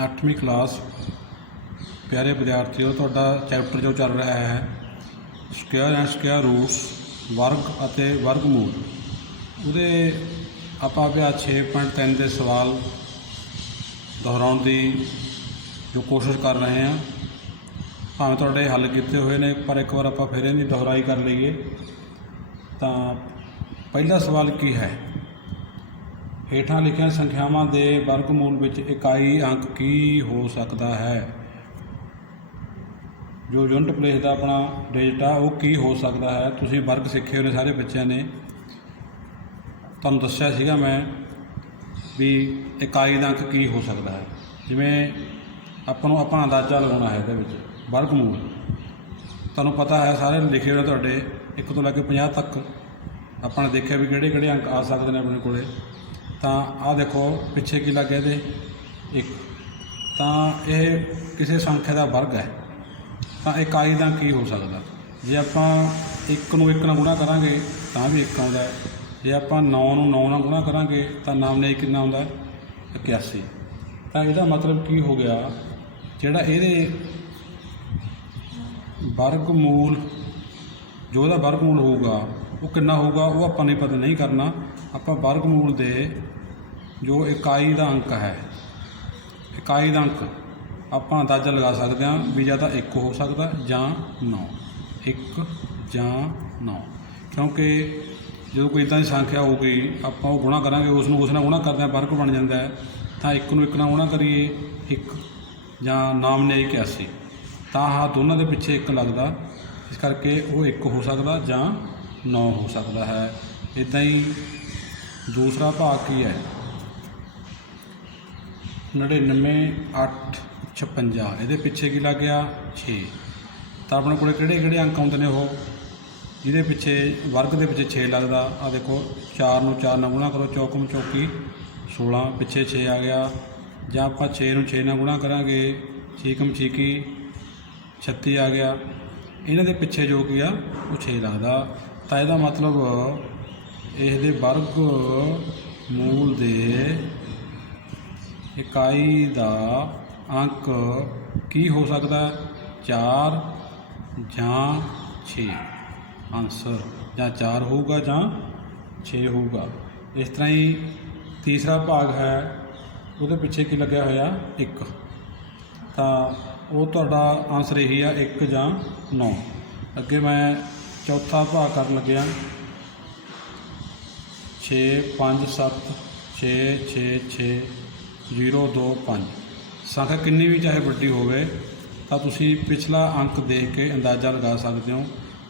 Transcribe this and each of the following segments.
8वीं क्लास प्यारे विद्यार्थियों, तुहाडा चैप्टर जो चल रहा है स्क्वायर एंड स्क्वायर रूट्स वर्ग ਅਤੇ वर्गमूल, ਉਹਦੇ ਆਪਾਂ ਅਭਿਆਸ 6.3 ਦੇ सवाल दोहराउण की जो कोशिश कर रहे हैं। भावें तुहाडे हल किए हुए ने, पर एक बार आप फिर इहदी दोहराई कर लईए। तो पहला सवाल की है, हेठां लिखिया संख्यावां दे वर्गमूल विच इकाई अंक की हो सकता है। जो यूनिट प्लेस का अपना डिजिट आ वो की हो सकता है। तुसीं वर्ग सीखे हुए सारे बच्चों ने, तुहानूं दस्सिया सीगा मैं भी इकाई का अंक की हो सकता है। जिवें आपां नूं अपना अंदाजा लगाउणा है, इहदे विच वर्गमूल तुहानूं पता है, सारे लिखे हुए तुहाडे 1 ਤੋਂ लैके 50 तक ਆਪਾਂ ने देखिया भी किहड़े किहड़े अंक आ सकते हैं अपने कोले। तो आ देखो पिछे की लग गया 1, तो यह किसी संख्या का वर्ग है। तो इकाई का की हो सकता, जे आप 1 ਨੂੰ 1 ਨਾਲ गुणा करांगे तो भी 1 आउंदा है, जे आप 9 ਨੂੰ 9 ਨਾਲ गुणा करांगे तो नाम ने कितना आउंदा 81। तो इसका मतलब की हो गया, जिहड़ा इहदे वर्गमूल जो इहदा वर्गमूल होगा वो कितना होगा, वो आपां ने पता नहीं करना। आपां वर्गमूल दे जो इकाई का अंक है, इकाई का अंक आप अंदाजा लगा सकते हैं भी, या तो 1 हो सकता या 9, 1 या 9। क्योंकि जो कोई इदा की संख्या होगी आप गुणा करा, उस गुणा करते हैं वर्ग बन जाता है। तो 1 ਨੂੰ 1 ਨਾਲ गुणा करिए 1 या नाम ने 81, तो हाँ दोनों के पिछे 1 लगता, इस करके वो 1 हो सकता या 9 हो सकता है। इदा ही दूसरा भाग की है 99 8 56, ये पिछे की लग गया 6। तो अपने को किहड़े अंक आउंदे ने वो, जिहदे पिछे वर्ग के पिछे 6 लगता। आ देखो 4 ਨੂੰ 4 ਨਾਲ गुणा करो, चौकम चौकी 16, पिछे 6 आ गया। ਜਾਂ ਆਪਾਂ 6 ਨੂੰ 6 ਨਾਲ गुणा करांगे, छीकम छीकी 36 आ गया। इन्हां दे पिछे जो कि आ वो 6 लगता। तो इसका मतलब इसके वर्ग मूल दे इकाई का अंक की हो सकता, 4 या 6। आंसर या 4 होगा या 6 होगा। इस तरह ही तीसरा भाग है, वो पिछे की लग्या होया 1, तो वो तुहाडा आंसर यही है 1 या 9। अगे मैं चौथा भाग कर लग्या 6 5 7 6 6 6 0 2 5। संख्या कितनी भी चाहे वड्डी होवे, तो तुसीं पिछला अंक देख के अंदाज़ा लगा सकते हो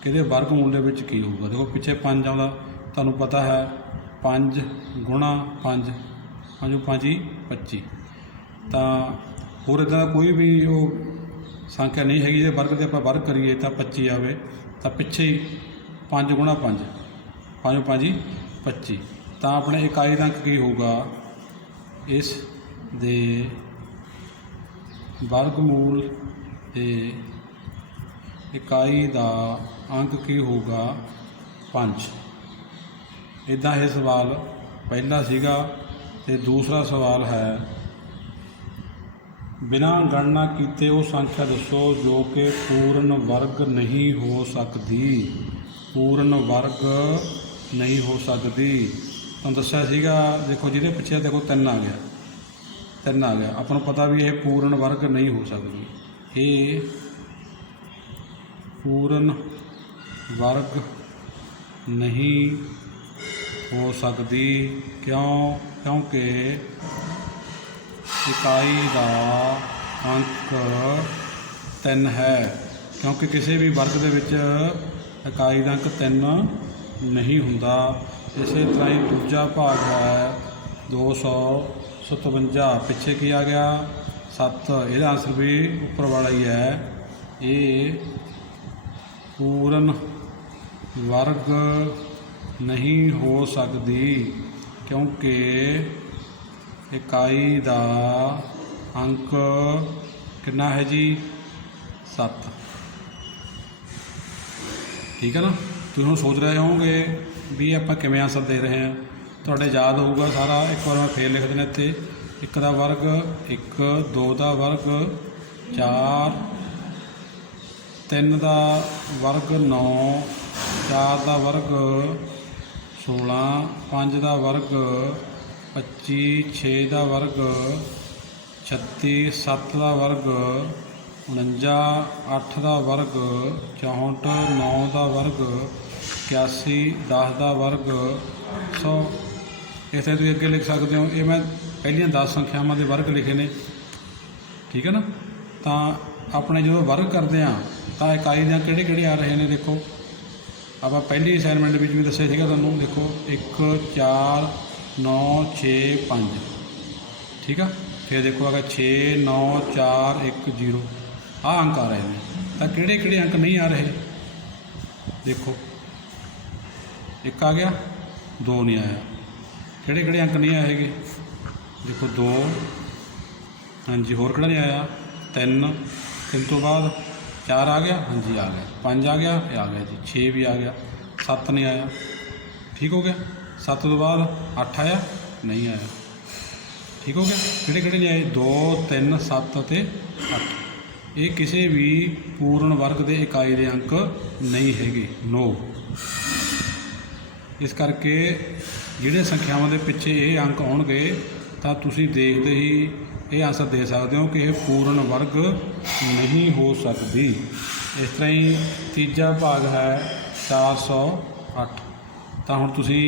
कि इहदे वर्गमूल दे विच की होगा। देखो पिछे 5 आउंदा, तुहानूं पता है 5 गुणा 5 5 5 25। तो होर इदां दा कोई भी वो संख्या नहीं हैगी जे वर्ग दे आपां वर्ग करिए तो 25 आवे। तो पिछे ही 5 गुणा 5 5 5 25। तो अपने इकाई का अंक की होगा, इस दे वर्गमूल दे इकाई का अंक की होगा 5। इदा ये सवाल पहला सीगा। ते दूसरा सवाल है, बिना गणना किए वो संख्या दसो जो कि पूर्ण वर्ग नहीं हो सकती। पूर्ण वर्ग नहीं हो सकती तो दस्या सीगा। देखो जिहदे पिछे देखो 3 आ गया, 3 आ गया। आपको पता भी ये पूर्ण वर्ग नहीं हो सकती। ये पूर्ण वर्ग नहीं हो सकती क्यों? क्योंकि इकाई का अंक 3 है। क्योंकि किसी भी वर्ग के विच इकाई का अंक 3 नहीं हुंदा। इस तरह ही दूजा भाग है 257, पिछे की आ गया 7। यह आंसर भी ऊपर वाला ही है। ये पूर्ण वर्ग नहीं हो सकती क्योंकि इकाई का अंक कितना है जी, 7। ठीक है ना। तुम सोच रहे होंगे भी आप किवें आंसर दे रहे हैं, तुहाडे याद होगा सारा। एक बार मैं फिर लिख देना इत्थे 1 ਦਾ ਵਰਗ 1, 2 ਦਾ ਵਰਗ 4, 3 ਦਾ ਵਰਗ 9, 4 ਦਾ ਵਰਗ 16, 5 ਦਾ ਵਰਗ 25, 6 ਦਾ ਵਰਗ 36, 7 ਦਾ ਵਰਗ 49, 8 ਦਾ ਵਰਗ 64, 9 ਦਾ ਵਰਗ 81, 10 ਦਾ ਵਰਗ 100। ਇਸੇ ਤੁਸੀਂ ਅੱਗੇ ਲਿਖ ਸਕਦੇ ਹੋ। ਇਹ ਮੈਂ ਪਹਿਲੀਆਂ 10 ਸੰਖਿਆਵਾਂ ਦੇ ਵਰਗ ਲਿਖੇ ਨੇ, ਠੀਕ ਹੈ ਨਾ। ਤਾਂ ਆਪਣੇ ਜਦੋਂ ਵਰਗ ਕਰਦੇ ਹਾਂ ਤਾਂ ਇਕਾਈ ਦੀਆਂ ਕਿਹੜੇ ਕਿਹੜੇ ਆ ਰਹੇ ਨੇ, ਦੇਖੋ ਆਪਾਂ ਪਹਿਲੀ ਅਸਾਈਨਮੈਂਟ ਵਿੱਚ ਵੀ ਦੱਸਿਆ ਸੀਗਾ ਤੁਹਾਨੂੰ। ਦੇਖੋ 1, 4, 9, 6, 5, ਠੀਕ ਆ। ਫਿਰ ਦੇਖੋ ਅਗਰ 6, 9, 4, 1, 0 ਆਹ ਅੰਕ ਆ ਰਹੇ ਨੇ। ਤਾਂ ਕਿਹੜੇ ਕਿਹੜੇ ਅੰਕ ਨਹੀਂ ਆ ਰਹੇ, ਦੇਖੋ 1 ਆ ਗਿਆ, 2 ਨਹੀਂ ਆਇਆ। ਕਿਹੜੇ ਕਿਹੜੇ ਅੰਕ ਨਹੀਂ ਆਏਗੇ, ਦੇਖੋ 2, ਹਾਂਜੀ, ਹੋਰ ਕਿਹੜਾ ਨਹੀਂ ਆਇਆ, 3, 3 ਤੋਂ ਬਾਅਦ 4 ਆ ਗਿਆ, ਹਾਂਜੀ ਆ ਗਿਆ, 5 ਆ ਗਿਆ, ਇਹ ਆ ਗਿਆ ਜੀ, 6 ਵੀ ਆ ਗਿਆ, 7 ਨਹੀਂ ਆਇਆ, ਠੀਕ ਹੋ ਗਿਆ। 7 ਤੋਂ ਬਾਅਦ 8 ਆਇਆ, ਨਹੀਂ ਆਇਆ, ਠੀਕ ਹੋ ਗਿਆ। ਕਿਹੜੇ ਕਿਹੜੇ ਨਹੀਂ ਆਏ, 2, 3, 7 ਅਤੇ 8। ਇਹ ਕਿਸੇ ਵੀ ਪੂਰਨ ਵਰਗ ਦੇ ਇਕਾਈ ਦੇ ਅੰਕ ਨਹੀਂ ਹੈਗੇ, ਨੋ। ਇਸ ਕਰਕੇ ਜਿਹੜੇ ਸੰਖਿਆਵਾਂ ਦੇ ਪਿੱਛੇ ਇਹ ਅੰਕ ਆਉਣਗੇ ਤਾਂ ਤੁਸੀਂ ਦੇਖਦੇ ਹੀ ਇਹ ਆਂਸਰ ਦੇ ਸਕਦੇ ਹੋ ਕਿ ਇਹ ਪੂਰਨ ਵਰਗ ਨਹੀਂ ਹੋ ਸਕਦੀ। ਇਸ ਤਰ੍ਹਾਂ ਹੀ ਤੀਜਾ ਭਾਗ ਹੈ 408। ਤਾਂ ਹੁਣ ਤੁਸੀਂ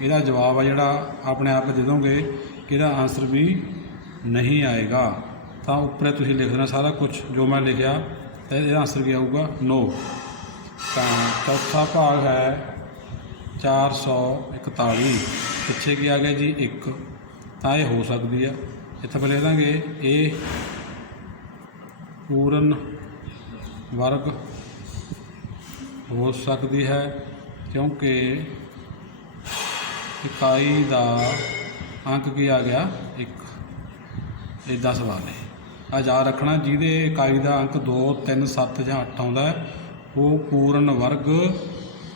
ਇਹਦਾ ਜਵਾਬ ਆ ਜਿਹੜਾ ਆਪਣੇ ਆਪ ਦੇ ਦੋਗੇ, ਇਹਦਾ ਆਂਸਰ ਵੀ ਨਹੀਂ ਆਏਗਾ। ਤਾਂ ਉੱਪਰ ਤੁਸੀਂ ਲਿਖ ਦੇਣਾ ਸਾਰਾ ਕੁਝ ਜੋ ਮੈਂ ਲਿਖਿਆ, ਤਾਂ ਇਹਦਾ ਆਂਸਰ ਕੀ ਆਊਗਾ, ਨੋ। ਤਾਂ ਚੌਥਾ ਭਾਗ ਹੈ 441। ਪਿੱਛੇ ਕੀ ਆ ਗਿਆ ਜੀ, 1। ਤਾਂ ਇਹ ਹੋ ਸਕਦੀ ਆ, ਇੱਥੇ ਆਪਾਂ ਲਿਖ ਦਾਂਗੇ ਇਹ ਪੂਰਨ ਵਰਗ ਹੋ ਸਕਦੀ ਹੈ ਕਿਉਂਕਿ ਇਕਾਈ ਦਾ ਅੰਕ ਕੀ ਆ ਗਿਆ, 1। ਇਹ 10 ਵਾਲੇ ਆ ਯਾਦ ਰੱਖਣਾ, ਜਿਹਦੇ ਇਕਾਈ ਦਾ ਅੰਕ 2, 3, 7 ਜਾਂ 8 ਆਉਂਦਾ ਹੈ ਉਹ ਪੂਰਨ ਵਰਗ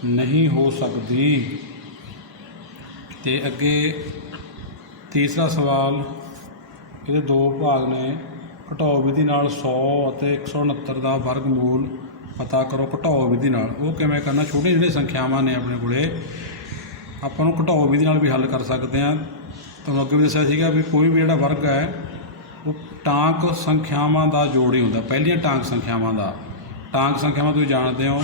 ਨਹੀਂ ਹੋ ਸਕਦੀ। ਤੇ ਅੱਗੇ ਤੀਸਰਾ ਸਵਾਲ, ਇਹਦੇ 2 ਭਾਗ ਨੇ। ਘਟਾਓ ਵਿਧੀ ਨਾਲ 100 ਅਤੇ 169 ਦਾ ਵਰਗਮੂਲ ਪਤਾ ਕਰੋ। ਘਟਾਓ ਵਿਧੀ ਨਾਲ ਉਹ ਕਿਵੇਂ ਕਰਨਾ, ਛੋਟੀਆਂ ਜਿਹੜੀਆਂ ਸੰਖਿਆਵਾਂ ਨੇ ਆਪਣੇ ਕੋਲੇ ਆਪਾਂ ਨੂੰ ਘਟਾਓ ਵਿਧੀ ਨਾਲ ਵੀ ਹੱਲ ਕਰ ਸਕਦੇ ਹਾਂ। ਤੁਹਾਨੂੰ ਅੱਗੇ ਵੀ ਦੱਸਿਆ ਸੀਗਾ ਵੀ ਕੋਈ ਵੀ ਜਿਹੜਾ ਵਰਗ ਹੈ ਉਹ ਟਾਂਕ ਸੰਖਿਆਵਾਂ ਦਾ ਜੋੜ ਹੀ ਹੁੰਦਾ, ਪਹਿਲੀਆਂ ਟਾਂਕ ਸੰਖਿਆਵਾਂ ਦਾ। ਟਾਂਕ ਸੰਖਿਆਵਾਂ ਤੁਸੀਂ ਜਾਣਦੇ ਹੋ,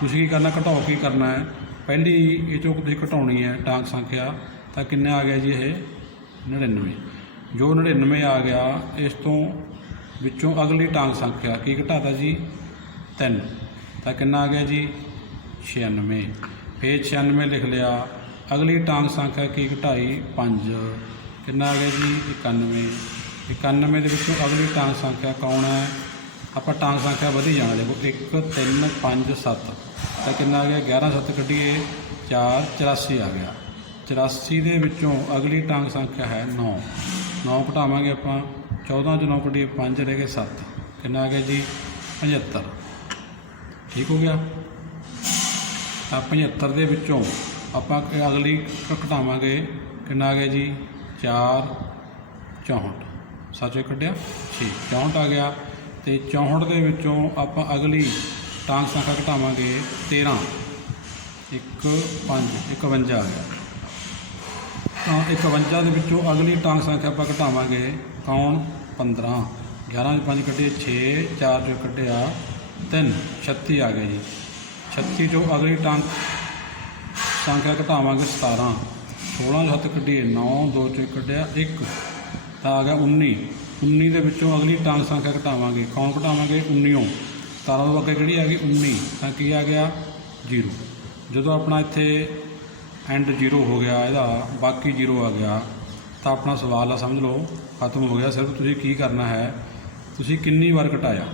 ਤੁਸੀਂ ਕੀ ਕਰਨਾ, ਘਟਾਓ ਕੀ ਕਰਨਾ ਹੈ, ਪਹਿਲੀ ਇਹ 'ਚੋਂ ਤੁਸੀਂ ਘਟਾਉਣੀ ਹੈ ਟਾਂਕ ਸੰਖਿਆ। ਤਾਂ ਕਿੰਨਾ ਆ ਗਿਆ ਜੀ, ਇਹ 99। ਜੋ 99 ਆ ਗਿਆ, ਇਸ ਤੋਂ ਵਿੱਚੋਂ ਅਗਲੀ ਟਾਂਕ ਸੰਖਿਆ ਕੀ ਘਟਾਤਾ ਜੀ, 3। ਤਾਂ ਕਿੰਨਾ ਆ ਗਿਆ ਜੀ, 96। ਫਿਰ 96 ਲਿਖ ਲਿਆ, ਅਗਲੀ ਟਾਂਕ ਸੰਖਿਆ ਕੀ ਘਟਾਈ, 5। ਕਿੰਨਾ ਆ ਗਿਆ ਜੀ, 91। 91 ਦੇ ਵਿੱਚੋਂ ਅਗਲੀ ਟਾਂਕ ਸੰਖਿਆ ਕੌਣ ਹੈ, ਆਪਾਂ ਟਾਂਕ ਸੰਖਿਆ ਵਧੀ ਜਾਣਾ। ਦੇਖੋ 1, 3, 5, 7। ਤਾਂ ਕਿੰਨਾ ਆ ਗਿਆ, 11, 7 ਕੱਢੀਏ 4, 84 ਆ ਗਿਆ। 84 ਦੇ ਵਿੱਚੋਂ ਅਗਲੀ ਟਾਂਕ ਸੰਖਿਆ ਹੈ 9। 9 ਘਟਾਵਾਂਗੇ ਆਪਾਂ, 14 'ਚੋਂ 9 ਕੱਢੀਏ 5, ਰਹਿ ਗਏ 7। ਕਿੰਨਾ ਆ ਗਿਆ ਜੀ, 75। ਠੀਕ ਹੋ ਗਿਆ। ਤਾਂ 75 ਦੇ ਵਿੱਚੋਂ ਆਪਾਂ ਅਗਲੀ ਘਟਾਵਾਂਗੇ, ਕਿੰਨਾ ਆ ਗਿਆ ਜੀ, 4, 64। 7 ਚੋਂ ਕੱਢਿਆ 6, 64 ਆ ਗਿਆ। ਅਤੇ 64 ਦੇ ਵਿੱਚੋਂ ਆਪਾਂ ਅਗਲੀ ਟਾਂਕ ਸੰਖਿਆ ਘਟਾਵਾਂਗੇ 13, 1, 5, 51 ਆ ਗਿਆ। ਤਾਂ 51 ਦੇ ਵਿੱਚੋਂ ਅਗਲੀ ਟਾਂਕ ਸੰਖਿਆ ਆਪਾਂ ਘਟਾਵਾਂਗੇ ਕੌਣ, 15। 11 'ਚ 5 ਕੱਢੇ 6, 4 'ਚੋਂ ਕੱਢਿਆ 3, 36 ਆ ਗਿਆ ਜੀ। 36 ਚੋਂ ਅਗਲੀ ਟਾਂਕ ਸੰਖਿਆ ਘਟਾਵਾਂਗੇ 17। 16 'ਚੋਂ 7 ਕੱਢੀਏ 9, 2 'ਚੋਂ ਕੱਢਿਆ 1। ਤਾਂ ਆ ਗਿਆ 19। 19 ਦੇ ਵਿੱਚੋਂ ਅਗਲੀ ਟਾਂਕ ਸੰਖਿਆ ਘਟਾਵਾਂਗੇ, ਕੌਣ ਘਟਾਵਾਂਗੇ, 19। 17 ਤੋਂ ਅੱਗੇ ਕਿਹੜੀ ਆ ਗਈ, 19। ਤਾਂ ਕੀ ਆ ਗਿਆ, 0। ਜਦੋਂ ਆਪਣਾ ਇੱਥੇ ਐਂਡ 0 ਹੋ ਗਿਆ, ਇਹਦਾ ਬਾਕੀ 0 ਆ ਗਿਆ, ਤਾਂ ਆਪਣਾ ਸਵਾਲ ਆ ਸਮਝ ਲਓ ਖਤਮ ਹੋ ਗਿਆ। ਸਿਰਫ ਤੁਸੀਂ ਕੀ ਕਰਨਾ ਹੈ, ਤੁਸੀਂ ਕਿੰਨੀ ਵਾਰ ਘਟਾਇਆ,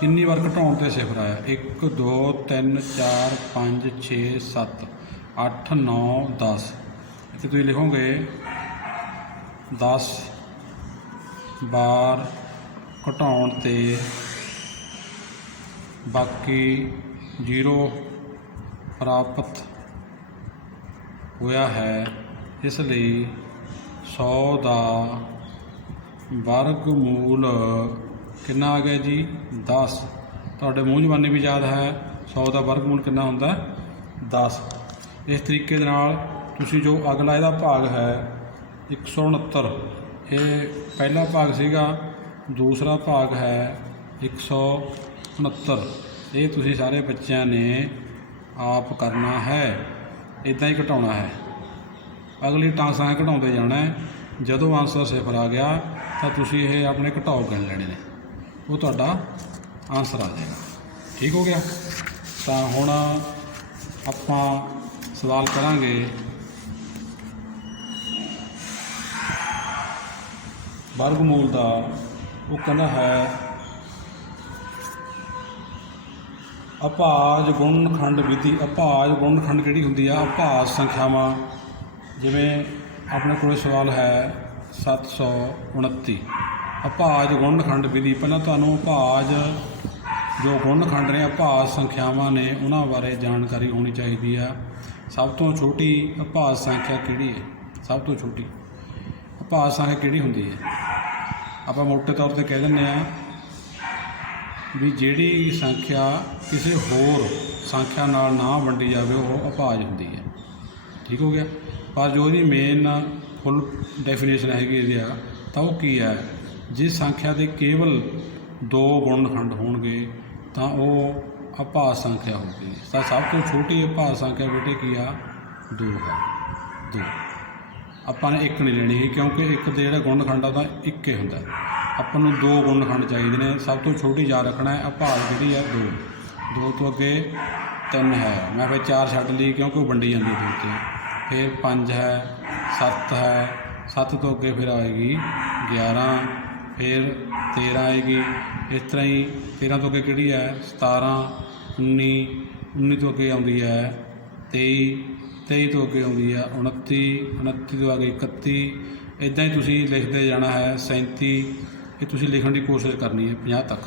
ਕਿੰਨੀ ਵਾਰ ਘਟਾਉਣ 'ਤੇ ਸਿਫਰ ਆਇਆ। 1, 2, 3, 4, 5, 6, 7, 8, 9, 10। ਇੱਥੇ ਤੁਸੀਂ ਲਿਖੋਗੇ 10 ਵਾਰ ਘਟਾਉਣ 'ਤੇ ਬਾਕੀ 0 ਪ੍ਰਾਪਤ ਹੋਇਆ ਹੈ, ਇਸ ਲਈ 100 ਦਾ ਵਰਗਮੂਲ ਕਿੰਨਾ ਆ ਗਿਆ ਜੀ 10। ਤੁਹਾਡੇ ਮੂੰਹ ਜ਼ਬਾਨੀ ਵੀ ਯਾਦ ਹੈ 100 ਦਾ ਵਰਗਮੂਲ ਕਿੰਨਾ ਹੁੰਦਾ 10। ਇਸ ਤਰੀਕੇ ਦੇ ਨਾਲ ਤੁਸੀਂ ਜੋ ਅਗਲਾ ਇਹਦਾ ਭਾਗ ਹੈ 169, ਇਹ ਪਹਿਲਾ ਭਾਗ ਸੀਗਾ, ਦੂਸਰਾ ਭਾਗ ਹੈ 169। ਇਹ ਤੁਸੀਂ ਸਾਰੇ ਬੱਚਿਆਂ ਨੇ ਆਪ ਕਰਨਾ ਹੈ, ਇੱਦਾਂ ਹੀ ਘਟਾਉਣਾ ਹੈ। ਅਗਲੀ ਟਾਂਸਾਂ ਘਟਾਉਂਦੇ ਜਾਣਾ ਹੈ। ਜਦੋਂ ਆਂਸਰ 0 ਆ ਗਿਆ ਤਾਂ ਤੁਸੀਂ ਇਹ ਆਪਣੇ ਘਟਾਓ ਗਿਣ ਲੈਣੇ ਨੇ, ਉਹ ਤੁਹਾਡਾ ਆਂਸਰ ਆ ਜਾਏਗਾ। ਠੀਕ ਹੋ ਗਿਆ। ਤਾਂ ਹੁਣ ਆਪਾਂ ਸਵਾਲ ਕਰਾਂਗੇ ਵਰਗਮੂਲ ਦਾ। ਉਹ ਕਹਿੰਦਾ ਹੈ ਅਭਾਜ ਗੁਣਨਖੰਡ ਵਿਧੀ। ਅਭਾਜ ਗੁਣਨਖੰਡ ਕਿਹੜੀ ਹੁੰਦੀ ਆ? ਅਭਾਜ ਸੰਖਿਆਵਾਂ, ਜਿਵੇਂ ਆਪਣੇ ਕੋਲ ਸਵਾਲ ਹੈ 729। ਅਭਾਜ ਗੁਣਨਖੰਡ ਵਿਧੀ, ਪਹਿਲਾਂ ਤੁਹਾਨੂੰ ਅਭਾਜ ਜੋ ਗੁਣਨਖੰਡ ਨੇ, ਅਭਾਜ ਸੰਖਿਆਵਾਂ ਨੇ, ਉਹਨਾਂ ਬਾਰੇ ਜਾਣਕਾਰੀ ਹੋਣੀ ਚਾਹੀਦੀ ਆ। ਸਭ ਤੋਂ ਛੋਟੀ ਅਭਾਜ ਸੰਖਿਆ ਕਿਹੜੀ ਹੈ? ਸਭ ਤੋਂ ਛੋਟੀ ਅਭਾਜ ਸੰਖਿਆ ਕਿਹੜੀ ਹੁੰਦੀ ਹੈ? ਆਪਾਂ ਮੋਟੇ ਤੌਰ 'ਤੇ ਕਹਿ ਦਿੰਦੇ ਹਾਂ ਵੀ ਜਿਹੜੀ ਸੰਖਿਆ ਕਿਸੇ ਹੋਰ ਸੰਖਿਆ ਨਾਲ ਨਾ ਵੰਡੀ ਜਾਵੇ ਉਹ ਅਭਾਜ ਹੁੰਦੀ ਹੈ। ਠੀਕ ਹੋ ਗਿਆ। ਪਰ ਜੋ ਇਹਦੀ ਮੇਨ ਫੁੱਲ ਡੈਫੀਨੇਸ਼ਨ ਹੈਗੀ ਇਹਦੀ ਆ, ਤਾਂ ਉਹ ਕੀ ਹੈ? ਜਿਸ ਸੰਖਿਆ ਦੇ ਕੇਵਲ 2 ਗੁਣਨਖੰਡ ਹੋਣਗੇ ਤਾਂ ਉਹ ਅਭਾਜ ਸੰਖਿਆ ਹੋਵੇਗੀ। ਤਾਂ ਸਭ ਤੋਂ ਛੋਟੀ ਅਭਾਜ ਸੰਖਿਆ ਬੇਟੇ ਕੀ ਆ? 2 ਹੈ। 2 ਆਪਾਂ ਨੇ 1 ਨਹੀਂ ਲੈਣੀ, ਕਿਉਂਕਿ 1 ਦੇ ਜਿਹੜਾ ਗੁਣਨਖੰਡ ਆ ਤਾਂ 1 ਹੀ ਹੁੰਦਾ। ਆਪਾਂ ਨੂੰ 2 ਗੁਣਨਖੰਡ ਚਾਹੀਦੇ ਨੇ। ਸਭ ਤੋਂ ਛੋਟੀ ਯਾਦ ਰੱਖਣਾ ਹੈ ਅਭਾਜ ਜਿਹੜੀ ਹੈ 2। 2 ਤੋਂ ਅੱਗੇ 3 ਹੈ, ਮੈਂ ਫਿਰ 4 ਛੱਡ ਲਈ ਕਿਉਂਕਿ ਉਹ ਵੰਡੀ ਜਾਂਦੀ 2 'ਤੇ। ਫਿਰ 5 ਹੈ, 7 ਹੈ, 7 ਤੋਂ ਅੱਗੇ ਫਿਰ ਆਏਗੀ 11, ਫਿਰ 13 ਆਏਗੀ। ਇਸ ਤਰ੍ਹਾਂ ਹੀ 13 ਤੋਂ ਅੱਗੇ ਕਿਹੜੀ ਹੈ? 17, 19, 19 ਤੋਂ ਅੱਗੇ ਆਉਂਦੀ ਹੈ 23, 23 ਤੋਂ ਅੱਗੇ ਆਉਂਦੀ ਹੈ 29, 29 ਤੋਂ ਅੱਗੇ 31। ਇੱਦਾਂ ਹੀ ਤੁਸੀਂ ਲਿਖਦੇ ਜਾਣਾ ਹੈ 37। ਇਹ ਤੁਸੀਂ ਲਿਖਣ ਦੀ ਕੋਸ਼ਿਸ਼ ਕਰਨੀ ਹੈ 50 ਤੱਕ।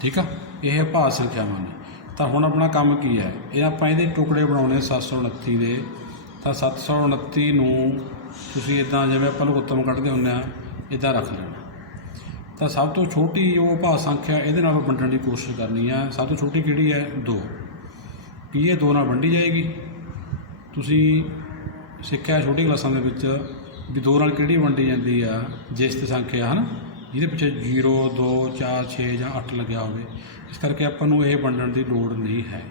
ਠੀਕ ਆ। ਇਹ ਅਭਾਜ ਸੰਖਿਆਵਾਂ ਨੇ। ਤਾਂ ਹੁਣ ਆਪਣਾ ਕੰਮ ਕੀ ਹੈ? ਇਹ ਆਪਾਂ ਇਹਦੇ ਟੁਕੜੇ ਬਣਾਉਣੇ 729 ਦੇ। ਤਾਂ 729 ਨੂੰ ਤੁਸੀਂ ਇੱਦਾਂ ਜਿਵੇਂ ਆਪਾਂ ਲਘੁੱਤਮ ਕੱਢਦੇ ਹੁੰਦੇ ਹਾਂ ਇੱਦਾਂ ਰੱਖ ਲੈਣਾ। ਤਾਂ ਸਭ ਤੋਂ ਛੋਟੀ ਉਹ ਅਭਾਜ ਸੰਖਿਆ ਇਹਦੇ ਨਾਲ ਵੰਡਣ ਦੀ ਕੋਸ਼ਿਸ਼ ਕਰਨੀ ਹੈ। ਸਭ ਤੋਂ ਛੋਟੀ ਕਿਹੜੀ ਹੈ? 2। ਕੀ ਇਹ 2 ਨਾਲ ਵੰਡੀ ਜਾਏਗੀ? ਤੁਸੀਂ ਸਿੱਖਿਆ ਛੋਟੀ ਕਲਾਸਾਂ ਦੇ ਵਿੱਚ ਵੀ 2 ਨਾਲ ਕਿਹੜੀ ਵੰਡੀ ਜਾਂਦੀ ਆ? ਜਿਸਤ ਸੰਖਿਆ ਹੈ ਨਾ, ਜਿਹਦੇ ਪਿੱਛੇ 0, 2, 4, 6 ਜਾਂ 8 ਲੱਗਿਆ ਹੋਵੇ। ਇਸ ਕਰਕੇ ਆਪਾਂ ਨੂੰ ਇਹ ਵੰਡਣ ਦੀ ਲੋੜ ਨਹੀਂ ਹੈ।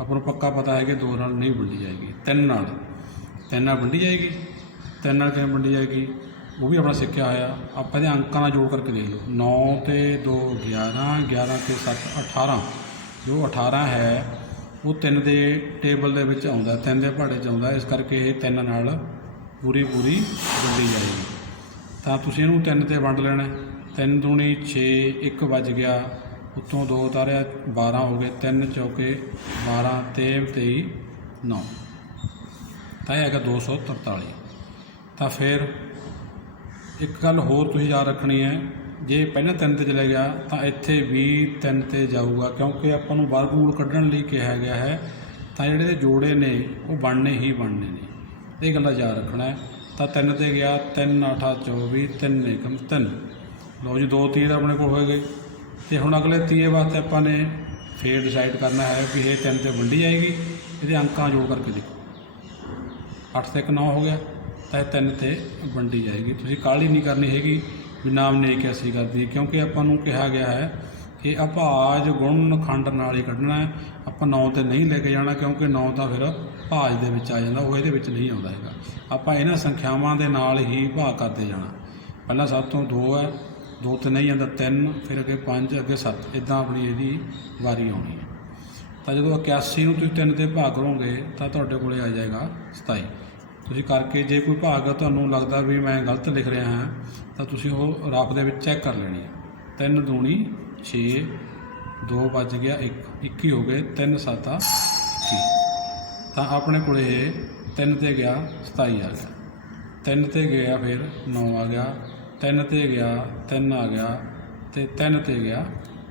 ਆਪਾਂ ਨੂੰ ਪੱਕਾ ਪਤਾ ਹੈ ਕਿ 2 ਨਾਲ ਨਹੀਂ ਵੰਡੀ ਜਾਏਗੀ। 3 ਨਾਲ ਵੰਡੀ ਜਾਏਗੀ। 3 ਨਾਲ ਕਿਵੇਂ ਵੰਡੀ ਜਾਏਗੀ ਉਹ ਵੀ ਆਪਣਾ ਸਿੱਖਿਆ ਹੋਇਆ। ਆਪਾਂ ਇਹਦੇ ਅੰਕਾਂ ਨਾਲ ਜੋੜ ਕਰਕੇ ਦੇਖ ਲਓ। 9 ਤੇ 2 11, 11 ਤੇ 7 18। ਜੋ 18 ਹੈ ਉਹ 3 ਦੇ ਟੇਬਲ ਦੇ ਵਿੱਚ ਆਉਂਦਾ, 3 ਦੇ ਪਹਾੜੇ 'ਚ ਆਉਂਦਾ। ਇਸ ਕਰਕੇ ਇਹ 3 ਨਾਲ ਪੂਰੀ ਵੰਡੀ ਜਾਏਗੀ। ਤਾਂ ਤੁਸੀਂ ਇਹਨੂੰ 3 'ਤੇ ਵੰਡ ਲੈਣਾ। 3 ਦੂਣੀ 6, 1 ਵੱਜ ਗਿਆ, ਉੱਤੋਂ 2 ਉਤਾਰਿਆ 12 ਹੋ ਗਏ। 3 ਚੌਕੇ 12, 3 23 9। ਤਾਂ ਇਹ ਹੈਗਾ 243। ਤਾਂ ਫਿਰ ਇੱਕ ਗੱਲ ਹੋਰ ਤੁਸੀਂ ਯਾਦ ਰੱਖਣੀ ਹੈ, ਜੇ ਪਹਿਲਾਂ 3 'ਤੇ ਚਲਾ ਗਿਆ ਤਾਂ ਇੱਥੇ ਵੀ 3 'ਤੇ ਜਾਊਗਾ, ਕਿਉਂਕਿ ਆਪਾਂ ਨੂੰ ਵਰਗਮੂਲ ਕੱਢਣ ਲਈ ਕਿਹਾ ਗਿਆ ਹੈ। ਤਾਂ ਜਿਹੜੇ ਇਹਦੇ ਜੋੜੇ ਨੇ ਉਹ ਬਣਨੇ ਹੀ ਬਣਨੇ ਨੇ। ਇਹ ਗੱਲਾਂ ਯਾਦ ਰੱਖਣਾ ਹੈ। ਤਾਂ 3 'ਤੇ ਗਿਆ, 3 8 24, 3 ਏਕਮ 3। ਲਓ ਜੀ 2 ਤੀਏ ਆਪਣੇ ਕੋਲ ਹੋਏ ਗਏ। ਅਤੇ ਹੁਣ ਅਗਲੇ ਤੀਏ ਵਾਸਤੇ ਆਪਾਂ ਨੇ ਫੇਰ ਡਿਸਾਈਡ ਕਰਨਾ ਹੈ ਵੀ ਇਹ 3 'ਤੇ ਵੰਡੀ ਜਾਏਗੀ। ਇਹਦੇ ਅੰਕਾਂ ਜੋੜ ਕਰਕੇ ਦੇਖੋ, 8 ਤੇ 1 9 ਹੋ ਗਿਆ। ਤਾਂ ਇਹ 3 'ਤੇ ਵੰਡੀ ਜਾਏਗੀ। ਤੁਸੀਂ ਕਾਹਲੀ ਨਹੀਂ ਕਰਨੀ ਹੈਗੀ ਵੀ ਨਾਮ ਨੇ ਕਿਆਸੀ ਕਰਦੀ, ਕਿਉਂਕਿ ਆਪਾਂ ਨੂੰ ਕਿਹਾ ਗਿਆ ਹੈ ਕਿ ਅਭਾਜ ਗੁਣਨਖੰਡ ਨਾਲ ਹੀ ਕੱਢਣਾ ਹੈ। ਆਪਾਂ 9 'ਤੇ ਨਹੀਂ ਲੈ ਕੇ ਜਾਣਾ, ਕਿਉਂਕਿ 9 ਤਾਂ ਫਿਰ ਭਾਜ ਦੇ ਵਿੱਚ ਆ ਜਾਂਦਾ, ਉਹ ਇਹਦੇ ਵਿੱਚ ਨਹੀਂ ਆਉਂਦਾ ਹੈਗਾ। ਆਪਾਂ ਇਹਨਾਂ ਸੰਖਿਆਵਾਂ ਦੇ ਨਾਲ ਹੀ ਭਾਗ ਕਰਦੇ ਜਾਣਾ। ਪਹਿਲਾਂ 7 ਤੋਂ 2 ਹੈ, 2 'ਤੇ ਨਹੀਂ ਜਾਂਦਾ 3, ਫਿਰ ਅੱਗੇ 5, ਅੱਗੇ 7। ਇੱਦਾਂ ਆਪਣੀ ਇਹਦੀ ਵਾਰੀ ਆਉਣੀ ਹੈ। ਤਾਂ ਜਦੋਂ 81 ਨੂੰ ਤੁਸੀਂ 3 'ਤੇ ਭਾਗ ਕਰੋਗੇ ਤਾਂ ਤੁਹਾਡੇ ਕੋਲ ਆ ਜਾਏਗਾ 27। ਤੁਸੀਂ ਕਰਕੇ ਜੇ ਕੋਈ ਭਾਗ ਤੁਹਾਨੂੰ ਲੱਗਦਾ ਵੀ ਮੈਂ ਗਲਤ ਲਿਖ ਰਿਹਾ ਹਾਂ ਤਾਂ ਤੁਸੀਂ ਉਹ ਰਫ ਦੇ ਵਿੱਚ ਚੈੱਕ ਕਰ ਲੈਣੀ ਹੈ। 3 ਦੂਣੀ 6, 2 ਵੱਜ ਗਿਆ 1, 21 ਹੋ ਗਏ। 3 7 21। ਤਾਂ ਆਪਣੇ ਕੋਲ ਇਹ 3 'ਤੇ ਗਿਆ 27 ਆ ਗਿਆ। 3 'ਤੇ ਗਿਆ ਫਿਰ 9 ਆ ਗਿਆ। 3 'ਤੇ ਗਿਆ 3 ਆ ਗਿਆ, ਅਤੇ 3 'ਤੇ ਗਿਆ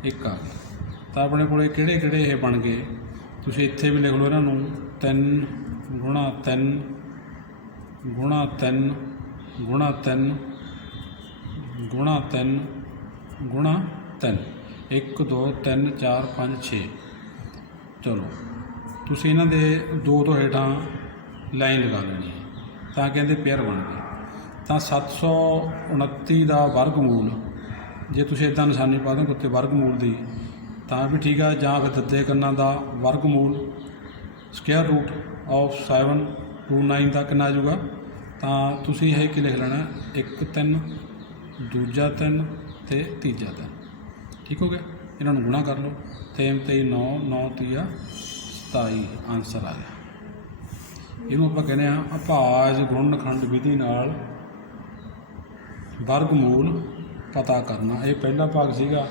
1 ਆ ਗਿਆ। ਤਾਂ ਆਪਣੇ ਕੋਲ ਕਿਹੜੇ ਕਿਹੜੇ ਇਹ ਬਣ ਗਏ? ਤੁਸੀਂ ਇੱਥੇ ਵੀ ਲਿਖ ਲਓ ਇਹਨਾਂ ਨੂੰ। 3 ਗੁਣਾ 3 ਗੁਣਾ 3 ਗੁਣਾ 3 ਗੁਣਾ 3 ਗੁਣਾ 3 1 2 3 4 5 6। ਚਲੋ ਤੁਸੀਂ ਇਹਨਾਂ ਦੇ 2 ਤੋਂ ਹੇਠਾਂ ਲਾਈਨ ਲਗਾ ਲੈਣੀ ਹੈ ਤਾਂ ਕਹਿੰਦੇ ਪੇਅਰ ਬਣ ਗਏ। ਤਾਂ 729 ਦਾ ਵਰਗਮੂਲ ਜੇ ਤੁਸੀਂ ਇੱਦਾਂ ਨਿਸ਼ਾਨੀ ਪਾ ਦਿਓ ਉੱਤੇ ਵਰਗਮੂਲ ਦੀ ਤਾਂ ਵੀ ਠੀਕ ਆ, ਜਾਂ ਫਿਰ ਦਿੱਤੇ ਕੰਨਾਂ ਦਾ ਵਰਗਮੂਲ ਸਕੁਏਅਰ ਰੂਟ ਆਫ 729 ਦਾ ਕਿੰਨਾ ਆ ਜਾਊਗਾ। ਤਾਂ ਤੁਸੀਂ ਇਹ ਕੀ ਲਿਖ ਲੈਣਾ 1 3 ਦੂਜਾ 3 ਅਤੇ ਤੀਜਾ 3। ਠੀਕ ਹੋ ਗਿਆ। ਇਹਨਾਂ ਨੂੰ ਗੁਣਾ ਕਰ ਲਓ 3 3 9 9 ਤੀਆ 27 ਆਨਸਰ ਆ ਗਿਆ। ਇਹਨੂੰ ਆਪਾਂ ਕਹਿੰਦੇ ਹਾਂ ਅਭਾਜ ਗੁਣਨਖੰਡ ਵਿਧੀ ਨਾਲ ਵਰਗਮੂਲ ਪਤਾ ਕਰਨਾ। ਇਹ ਪਹਿਲਾ ਭਾਗ ਸੀਗਾ।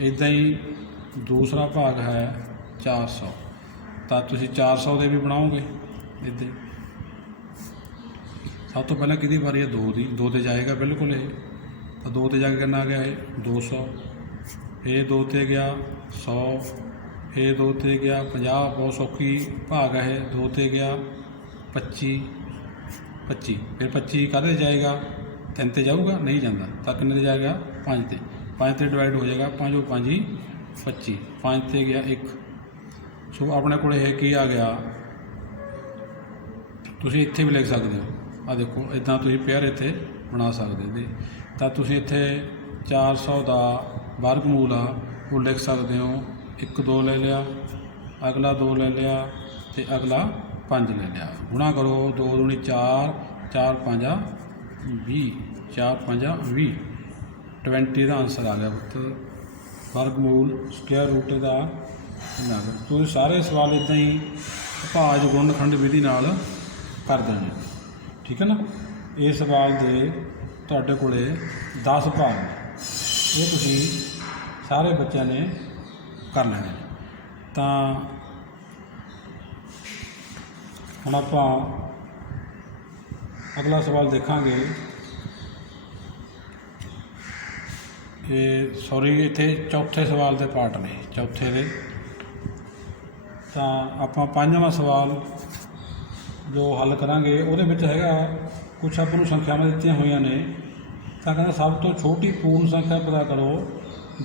ਇੱਦਾਂ ਹੀ ਦੂਸਰਾ ਭਾਗ ਹੈ 400। ਤਾਂ ਤੁਸੀਂ 400 ਦੇ ਵੀ ਬਣਾਓਗੇ ਇੱਦਾਂ। ਸਭ ਤੋਂ ਪਹਿਲਾਂ ਕਿਹਦੀ ਵਾਰੀ ਹੈ 2 ਦੀ। 2 'ਤੇ ਜਾਏਗਾ ਬਿਲਕੁਲ ਇਹ। ਤਾਂ 2 'ਤੇ ਜਾ ਕੇ ਕਿੰਨਾ ਆ ਗਿਆ ਇਹ 200। ਇਹ 2 'ਤੇ ਗਿਆ 100। ਇਹ 2 'ਤੇ ਗਿਆ 50। ਬਹੁਤ ਸੌਖੀ ਭਾਗ ਹੈ ਇਹ। 2 'ਤੇ ਗਿਆ 25 25। ਫਿਰ 25 ਕਾਹਦੇ ਜਾਏਗਾ 3 'ਤੇ ਜਾਊਗਾ ਨਹੀਂ ਜਾਂਦਾ। ਤਾਂ ਕਿੰਨੇ 'ਤੇ ਜਾਏਗਾ 5 'ਤੇ। 5 'ਤੇ ਡਿਵਾਈਡ ਹੋ ਜਾਏਗਾ 5 5 25। 5 'ਤੇ ਗਿਆ 1। ਸੋ ਆਪਣੇ ਕੋਲ ਇਹ ਕੀ ਆ ਗਿਆ। ਤੁਸੀਂ ਇੱਥੇ ਵੀ ਲਿਖ ਸਕਦੇ ਹੋ। ਆ ਦੇਖੋ ਇੱਦਾਂ ਤੁਸੀਂ ਪੇਅਰ ਇੱਥੇ ਬਣਾ ਸਕਦੇ ਇਹਦੇ। ਤਾਂ ਤੁਸੀਂ ਇੱਥੇ 400 ਦਾ ਵਰਗਮੂਲ ਆ ਉਹ ਲਿਖ ਸਕਦੇ ਹੋ। 1 2 ਲੈ ਲਿਆ, ਅਗਲਾ 2 ਲੈ ਲਿਆ ਅਤੇ ਅਗਲਾ 5 ਲੈ ਲਿਆ। ਗੁਣਾ ਕਰੋ 2 ਦੂਣੀ 4 4 5 20 4 5 20 20 ਦਾ ਆਨਸਰ ਆ ਗਿਆ ਪੁੱਤ। ਵਰਗਮੂਲ ਸਕੁਏਅਰ ਰੂਟ ਦਾ ਕਿੰਨਾ। ਤੁਸੀਂ ਸਾਰੇ ਸਵਾਲ ਇੱਦਾਂ ਹੀ ਭਾਜ ਗੁਣਨਖੰਡ ਵਿਧੀ ਨਾਲ ਕਰ ਦੇਣੇ। ਠੀਕ ਹੈ ਨਾ। ਇਹ ਸਵਾਲ ਦੇ ਤੁਹਾਡੇ ਕੋਲ 10 ਭਾਗ ਨੇ। ਇਹ ਤੁਸੀਂ ਸਾਰੇ ਬੱਚਿਆਂ ਨੇ ਕਰ ਲੈਣੇ। ਤਾਂ ਹੁਣ ਆਪਾਂ ਅਗਲਾ ਸਵਾਲ ਦੇਖਾਂਗੇ। ਇਹ ਸੌਰੀ ਇੱਥੇ ਚੌਥੇ ਸਵਾਲ ਦੇ ਪਾਰਟ ਨੇ ਚੌਥੇ ਦੇ। ਤਾਂ ਆਪਾਂ 5ਵਾਂ ਸਵਾਲ ਜੋ ਹੱਲ ਕਰਾਂਗੇ ਉਹਦੇ ਵਿੱਚ ਹੈਗਾ ਕੁਛ ਆਪਾਂ ਨੂੰ ਸੰਖਿਆਵਾਂ ਦਿੱਤੀਆਂ ਹੋਈਆਂ ਨੇ। ਤਾਂ ਕਹਿੰਦਾ ਸਭ ਤੋਂ ਛੋਟੀ ਪੂਰਨ ਸੰਖਿਆ ਪਤਾ ਕਰੋ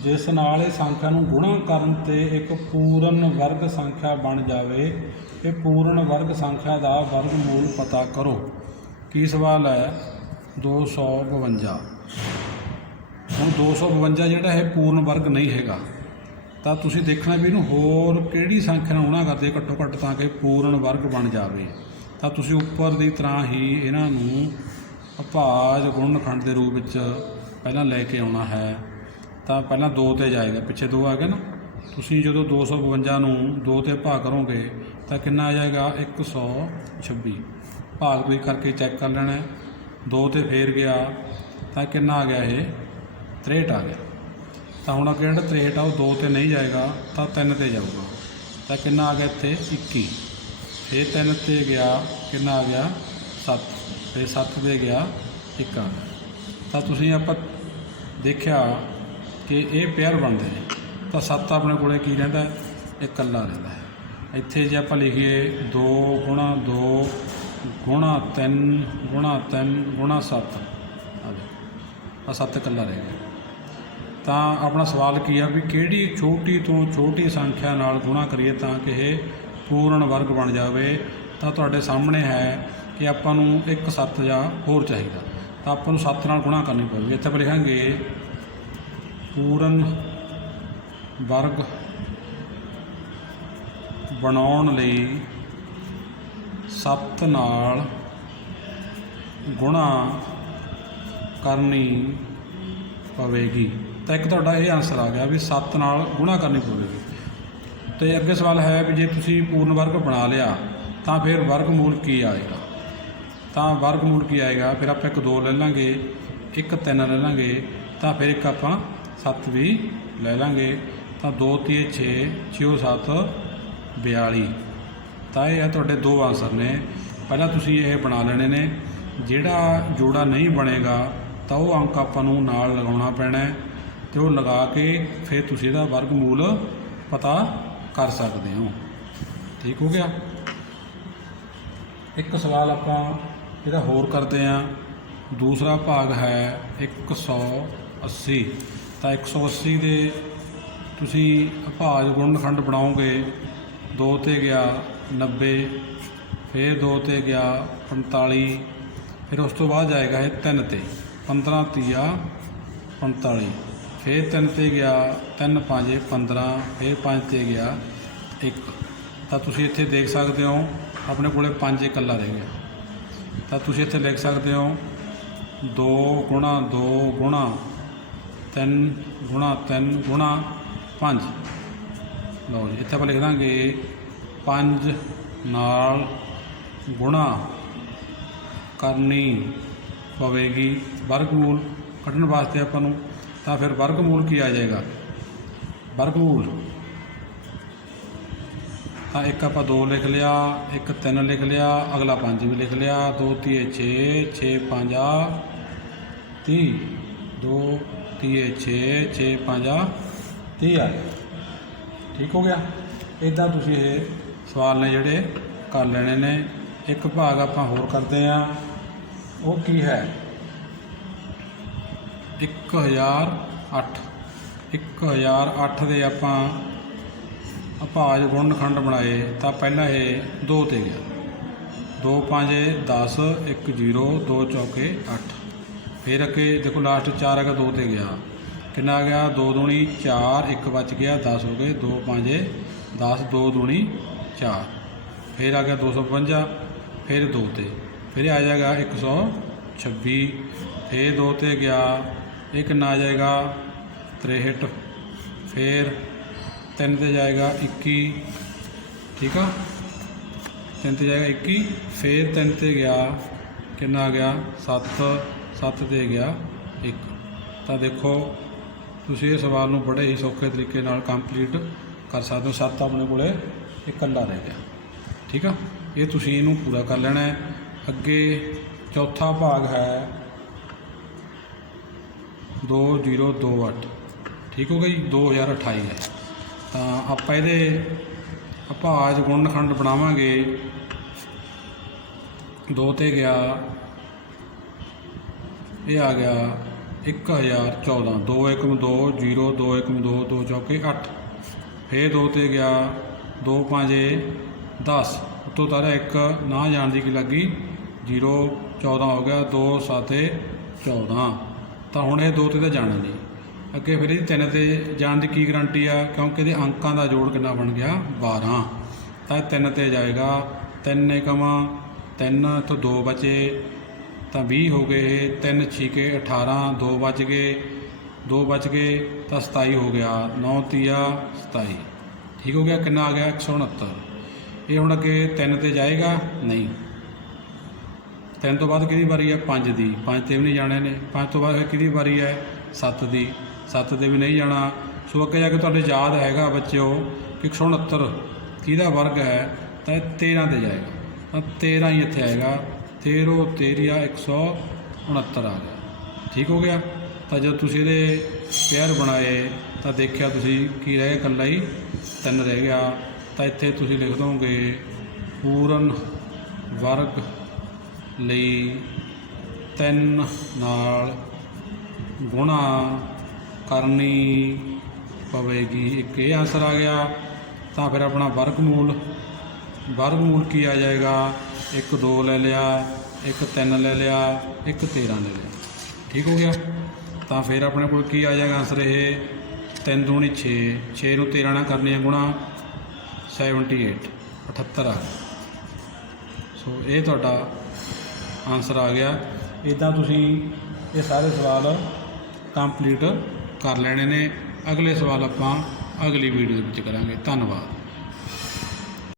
ਜਿਸ ਨਾਲ ਇਹ ਸੰਖਿਆ ਨੂੰ ਗੁਣਾ ਕਰਨ 'ਤੇ ਇੱਕ ਪੂਰਨ ਵਰਗ ਸੰਖਿਆ ਬਣ ਜਾਵੇ। ਇਹ ਪੂਰਨ ਵਰਗ ਸੰਖਿਆ ਦਾ ਵਰਗਮੂਲ ਪਤਾ ਕਰੋ। ਕੀ ਸਵਾਲ ਹੈ 252। ਹੁਣ 252 ਜਿਹੜਾ ਇਹ ਪੂਰਨ ਵਰਗ ਨਹੀਂ ਹੈਗਾ। ਤਾਂ ਤੁਸੀਂ ਦੇਖਣਾ ਵੀ ਇਹਨੂੰ ਹੋਰ ਕਿਹੜੀ ਸੰਖਿਆ ਨਾਲ ਗੁਣਾ ਕਰਦੇ ਘੱਟੋ ਘੱਟ ਤਾਂ ਕਿ ਪੂਰਨ ਵਰਗ ਬਣ ਜਾਵੇ। ਤਾਂ ਤੁਸੀਂ ਉੱਪਰ ਦੀ ਤਰ੍ਹਾਂ ਹੀ ਇਹਨਾਂ ਨੂੰ ਅਭਾਜ ਗੁਣਨਖੰਡ ਦੇ ਰੂਪ ਵਿੱਚ ਪਹਿਲਾਂ ਲੈ ਕੇ ਆਉਣਾ ਹੈ। ਤਾਂ ਪਹਿਲਾਂ 2 'ਤੇ ਜਾਏਗਾ, ਪਿੱਛੇ 2 ਆ ਗਿਆ ਨਾ। ਤੁਸੀਂ ਜਦੋਂ 252 ਨੂੰ 2 'ਤੇ ਭਾਗ ਕਰੋਗੇ ਤਾਂ ਕਿੰਨਾ ਆ ਜਾਏਗਾ 126। ਭਾਗ ਤੁਸੀਂ ਕਰਕੇ ਚੈੱਕ ਕਰ ਲੈਣਾ। 2 'ਤੇ ਫੇਰ ਗਿਆ ਤਾਂ ਕਿੰਨਾ ਆ ਗਿਆ ਇਹ 63 ਆ ਗਿਆ। ਤਾਂ ਹੁਣ ਅੱਗੇ ਜਿਹੜਾ 63 ਆ ਉਹ 2 'ਤੇ ਨਹੀਂ ਜਾਏਗਾ ਤਾਂ 3 'ਤੇ ਜਾਊਗਾ। ਤਾਂ ਕਿੰਨਾ ਆ ਗਿਆ ਇੱਥੇ 21। ਫਿਰ 3 'ਤੇ ਗਿਆ ਕਿੰਨਾ ਆ ਗਿਆ 7। ਫਿਰ 7 'ਤੇ ਗਿਆ 1 ਆ ਗਿਆ। ਤਾਂ ਤੁਸੀਂ ਆਪਾਂ ਦੇਖਿਆ ਕਿ ਇਹ ਪੇਅਰ ਬਣਦੇ ਨੇ। ਤਾਂ 7 ਆਪਣੇ ਕੋਲ ਕੀ ਰਹਿੰਦਾ ਇਹ ਇਕੱਲਾ ਰਹਿੰਦਾ ਹੈ। ਇੱਥੇ ਜੇ ਆਪਾਂ ਲਿਖੀਏ 2 ਗੁਣਾ 2 ਗੁਣਾ 3 ਗੁਣਾ 3 ਗੁਣਾ 7 ਆ 7 ਇਕੱਲਾ ਰਹਿ ਗਿਆ। ਤਾਂ ਆਪਣਾ ਸਵਾਲ ਕੀ ਆ ਵੀ ਕਿਹੜੀ ਛੋਟੀ ਤੋਂ ਛੋਟੀ ਸੰਖਿਆ ਨਾਲ ਗੁਣਾ ਕਰੀਏ ਤਾਂ ਕਿ ਇਹ ਪੂਰਨ ਵਰਗ ਬਣ ਜਾਵੇ। ਤਾਂ ਤੁਹਾਡੇ ਸਾਹਮਣੇ ਹੈ ਕਿ ਆਪਾਂ ਨੂੰ 1 7 ਜਾਂ ਹੋਰ ਚਾਹੀਦਾ। ਤਾਂ ਆਪਾਂ ਨੂੰ 7 ਨਾਲ ਗੁਣਾ ਕਰਨੀ ਪਵੇਗੀ। ਇੱਥੇ ਆਪਾਂ ਲਿਖਾਂਗੇ ਪੂਰਨ ਵਰਗ ਬਣਾਉਣ ਲਈ 7 ਨਾਲ ਗੁਣਾ ਕਰਨੀ ਪਵੇਗੀ। ਤਾਂ ਇੱਕ ਤੁਹਾਡਾ ਇਹ ਆਨਸਰ ਆ ਗਿਆ ਵੀ 7 ਨਾਲ ਗੁਣਾ ਕਰਨੀ ਪਵੇਗੀ। ਅਤੇ ਅੱਗੇ ਸਵਾਲ ਹੈ ਵੀ ਜੇ ਤੁਸੀਂ ਪੂਰਨ ਵਰਗ ਬਣਾ ਲਿਆ ਤਾਂ ਫਿਰ ਵਰਗਮੂਲ ਕੀ ਆਏਗਾ। ਤਾਂ ਵਰਗਮੂਲ ਕੀ ਆਏਗਾ ਫਿਰ ਆਪਾਂ 1 2 ਲੈ ਲਾਂਗੇ 1 3 ਲੈ ਲਾਂਗੇ ਤਾਂ ਫਿਰ ਇੱਕ ਆਪਾਂ 7 ਵੀ ਲੈ ਲਾਂਗੇ। ਤਾਂ 2 3 6 6 7 42। ਤਾਂ ਇਹ ਹੈ ਤੁਹਾਡੇ 2 ਆਨਸਰ ਨੇ। ਪਹਿਲਾਂ ਤੁਸੀਂ ਇਹ ਬਣਾ ਲੈਣੇ ਨੇ। ਜਿਹੜਾ ਜੋੜਾ ਨਹੀਂ ਬਣੇਗਾ ਤਾਂ ਉਹ ਅੰਕ ਆਪਾਂ ਨੂੰ ਨਾਲ ਲਗਾਉਣਾ ਪੈਣਾ ਅਤੇ ਉਹ ਲਗਾ ਕੇ ਫਿਰ ਤੁਸੀਂ ਇਹਦਾ ਵਰਗਮੂਲ ਪਤਾ ਕਰ ਸਕਦੇ ਹੋ। ਠੀਕ ਹੋ ਗਿਆ। ਇੱਕ ਸਵਾਲ ਆਪਾਂ ਇਹਦਾ ਹੋਰ ਕਰਦੇ ਹਾਂ दूसरा भाग है 180। तो 180 ਦੇ ਤੁਸੀਂ ਭਾਜ ਗੁਣਨਖੰਡ ਬਣਾਓਗੇ। 2 ਤੇ ਗਿਆ 90, फिर 2 ਤੇ ਗਿਆ 45, फिर उस तो बाद जाएगा ये 3 ਤੇ 15 ਤੀਆ 45, फिर 3 ਤੇ ਗਿਆ 3 5 15, फिर 5 ਤੇ ਗਿਆ 1। ਤਾਂ ਤੁਸੀਂ ਇੱਥੇ ਦੇਖ ਸਕਦੇ ਹੋ ਆਪਣੇ ਕੋਲੇ 5 ਇਕੱਲਾ ਰਹਿ ਗਿਆ। ਤਾਂ ਤੁਸੀਂ ਇੱਥੇ ਲਿਖ ਸਕਦੇ ਹੋ 2 ਗੁਣਾ 2 ਗੁਣਾ 3 ਗੁਣਾ 3 ਗੁਣਾ 5। ਲਓ ਜੀ ਇੱਥੇ ਆਪਾਂ ਲਿਖ ਦਾਂਗੇ 5 ਨਾਲ ਗੁਣਾ ਕਰਨੀ ਪਵੇਗੀ ਵਰਗਮੂਲ ਕੱਢਣ ਵਾਸਤੇ ਆਪਾਂ ਨੂੰ। ਤਾਂ ਫਿਰ ਵਰਗਮੂਲ ਕੀ ਆ ਜਾਏਗਾ? ਵਰਗਮੂਲ ਤਾਂ ਇੱਕ ਆਪਾਂ 2 ਲਿਖ ਲਿਆ, ਇੱਕ 3 ਲਿਖ ਲਿਆ, ਅਗਲਾ 5 ਵੀ ਲਿਖ ਲਿਆ। 2 ਤੀਏ 6, 6 5 30, 2 ਤੀਏ 6, 6 5 30 ਆ। ਠੀਕ ਹੋ ਗਿਆ। ਇੱਦਾਂ ਤੁਸੀਂ ਇਹ ਸਵਾਲ ਨੇ ਜਿਹੜੇ ਕਰ ਲੈਣੇ ਨੇ। ਇੱਕ ਭਾਗ ਆਪਾਂ ਹੋਰ ਕਰਦੇ ਹਾਂ, ਉਹ ਕੀ ਹੈ? 1008। 1008 ਦੇ ਆਪਾਂ ਭਾਜ ਗੁਣਨਖੰਡ ਬਣਾਏ। ਤਾਂ ਪਹਿਲਾਂ ਇਹ 2 ਤੇ ਗਿਆ, 2 5 10, 1 0, 2 ਚੌਕੇ 8। ਫਿਰ ਅੱਗੇ ਦੇਖੋ ਲਾਸਟ 4 ਹੈਗਾ, 2 ਤੇ ਗਿਆ, ਕਿੰਨਾ ਆ ਗਿਆ? 2 ਦੂਣੀ 4, 1 ਬਚ ਗਿਆ, 10 ਹੋ ਗਏ। 2 5 10, 2 ਦੂਣੀ 4। फिर आ गया 255, फिर 2 ते, फिर आ जाएगा 126, फिर 2 ते गया, एक कितना आ जाएगा 63, फिर 3 ते जाएगा 21। ठीक है, 3 ते जाएगा 21, फिर 3 ते गया कितना आ गया 7, 7 ते गया 1। तो देखो तुसी इस सवाल नूं बड़े ही सौखे तरीके नाल कंप्लीट कर सकते हो। 7 अपने कोले इकल्ला रह गया। ठीक है, ये तुसी इनू पूरा कर लेना है। अगे चौथा भाग है 2028। ठीक हो गई, 2028 है। तो आप ये भाज गुणनखंड बनावांगे। 2 ते गया, ये आ गया 1014, 2 1 2 0, 2 1 2, 2 चौके 8। फिर 2 ते गया, 2 5 10, उत्तों तारा 1 ना जान की लगी 0, 14 हो गया, 2 7 14। तो हुण ये 2 ते जाना नहीं। अगे फिर 3 ते जान की की गारंटी आ, क्योंकि ये अंकों का जोड़ कितना बन गया 12। तो 3 ते जाएगा, 3 एकम 3 तो 2 बचे, तो 20 हो गए। 3 6 18, 2 बच गए, 2 बच गए तो 27 हो गया। 9 तिया 27। ठीक हो गया, कितना आ गया 169। ये हुण अगे 3 ते जाएगा नहीं। 3 तो बाद किहदी वारी है 5 दी, 5 ते भी नहीं जाने ने। 5 तो बाद किहदी वारी है 7 दी, 7 ते भी नहीं जाना। सो अगे जाके तुहाडे याद हैगा बच्चों कि 169 किहदा वर्ग है, तो 13 ते जाएगा। तो 13 ही इत्थे आएगा, 13 13 169 आ गया। ठीक हो गया। तो जब तुसीं इहदे पेयर बनाए तो देखिया तुसीं की रह गया, कल्ला ही 3 रह गया। तो इत्थे तुसीं लिख दोगे पूर्ण वर्ग लई 3 नाल गुणा करनी पवेगी। एक ये आंसर आ गया। तो फिर अपना वर्गमूल, वर्गमूल की आ जाएगा? 1 2 ले लिया, 1 3 ले लिया, 1 13 ले लिया। ठीक हो गया। तो फिर अपने को की आ जाएगा आंसर? ये 3 दूनी 6, 6 नूं 13 ना करनी है गुणा 78, 78 आ गया। सो ये तुहाडा आंसर आ गया। इदां तुसीं ये सारे सवाल कंप्लीट कर लेने ने। अगले सवाल आपां अगली वीडियो विच करांगे। धन्नवाद।